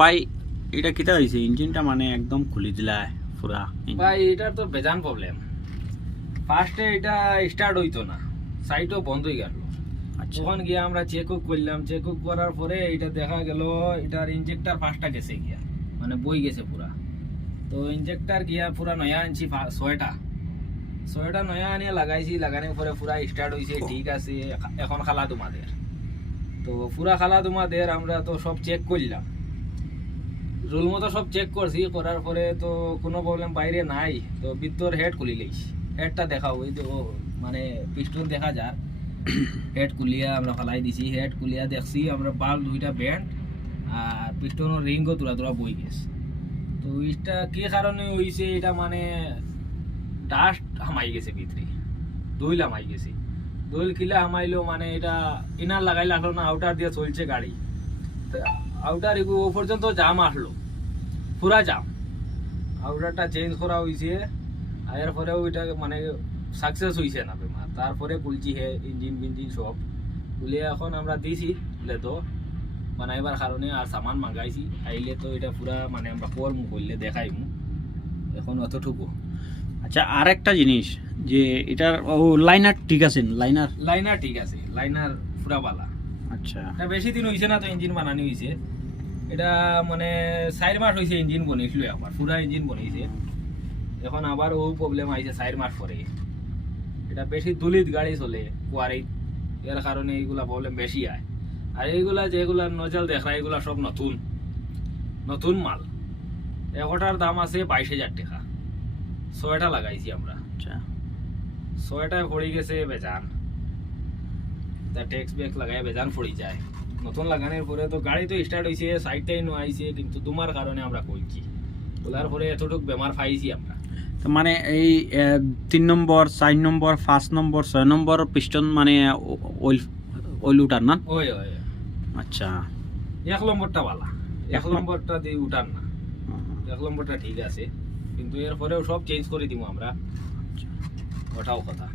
ভাই এটা কিটা হয়েছে ইঞ্জিনটা মানে একদম খুলে দিলা পুরা ভাই এটার তো বেজান প্রবলেম। ফার্স্টে এটা স্টার্ট হইতো না, সাইটও বন্ধ হয়ে গেল। আচ্ছা তখন গিয়ে আমরা চেক করলাম, চেক করার পরে এটা দেখা গেল এটার ইনজেক্টর ফার্স্টটা গেছে গিয়া, মানে বই গেছে পুরা। তো ইনজেক্টর গিয়া পুরা নয়া আনছি ছয়টা নয়া আনিয়ে লাগাইছি, লাগানোর পরে পুরা স্টার্ট হয়েছে, ঠিক আছে। এখন খালা তোমাদের তো পুরা খালা তোমাদের আমরা তো সব চেক করলাম, রুল মতো সব চেক করছি, করার পরে তো কোনো প্রবলেম বাইরে নাই। তো ভিতর হেড খুলি লইছি, হেডটা দেখাও, ওই তো মানে পিস্টন দেখা যার হেড কুলিয়া আমরা ফালাই দিছি। হেড কুলিয়া দেখছি আমরা বাল দুইটা ব্যান্ড আর পিস্টনের রিংও তোরা তোরা বই গেছে। তো এটা কি কারণে হইছে, এটা মানে ডাস্ট হামাই গেছে ভিতরে, দইল হামাই গেছে। দইল কিলা হামাইলো মানে এটা ইনার লাগাইলে আসলো না, আউটার দিয়ে চলছে গাড়ি। আউটার ও পর্যন্ত জাম আসলো, পুরা জাম। আউটারটা চেঞ্জ করা হয়েছে, এর পরেও এটা মানে সাকসেস হয়েছে না বেমার। তারপরে খুলছি হে ইঞ্জিন বিঞ্জিন সব খুলে এখন আমরা দিছি তো বানাইবার কারণে, আর সামান মাগাইছি। আইলে তো এটা পুরা মানে আমরা করমু, করলে দেখাইমু। এখন অতটুকু। আচ্ছা আর একটা জিনিস যে এটার লাইনার ঠিক আছে? লাইনার ঠিক আছে, লাইনার পুরা বালা। আচ্ছা এটা বেশি দিন হয়েছে না তো ইঞ্জিন বানানি হয়েছে, এটা মানে 4 মাস হয়েছে ইঞ্জিন বনেছিল, আবার পুরা ইঞ্জিন বনেছে। এখন আবার ও প্রবলেম আইছে 4 মাস পরে। এটা বেশি দুলিত গাড়ি চলে কুয়ারি, এর কারণে এইগুলা প্রবলেম বেশি হয়। আর এইগুলা যেগুলা নজল দেখা, এগুলা সব নতুন নতুন মাল। একটার দাম আছে 22,000 টাকা, 6টা লাগাইছি আমরা। আচ্ছা 6টায় পড়ে গেছে বেজান, তা ট্যাক্স ব্যাক লাগাই বেজান পড়ে যায়। নতুন লাগানোর পরে তো গাড়ি তো স্টার্ট হয়েছে, সাইডটাই নো আইছে, কিন্তু তোমার কারণে আমরা কইছি, বলার পরে এতটুক বেমার পাইছি আমরা। তো মানে এই 3 নম্বর 4 নম্বর 5 নম্বর 6 নম্বর পিস্টন মানে ওইল উঠার না? ওই ওই আচ্ছা 1 নম্বরটা বালা, 1 নম্বরটা দিয়ে উঠান না, 1 নম্বরটা ঠিক আছে, কিন্তু এরপরেও সব চেঞ্জ করে দিব আমরা, ওটাও কথা।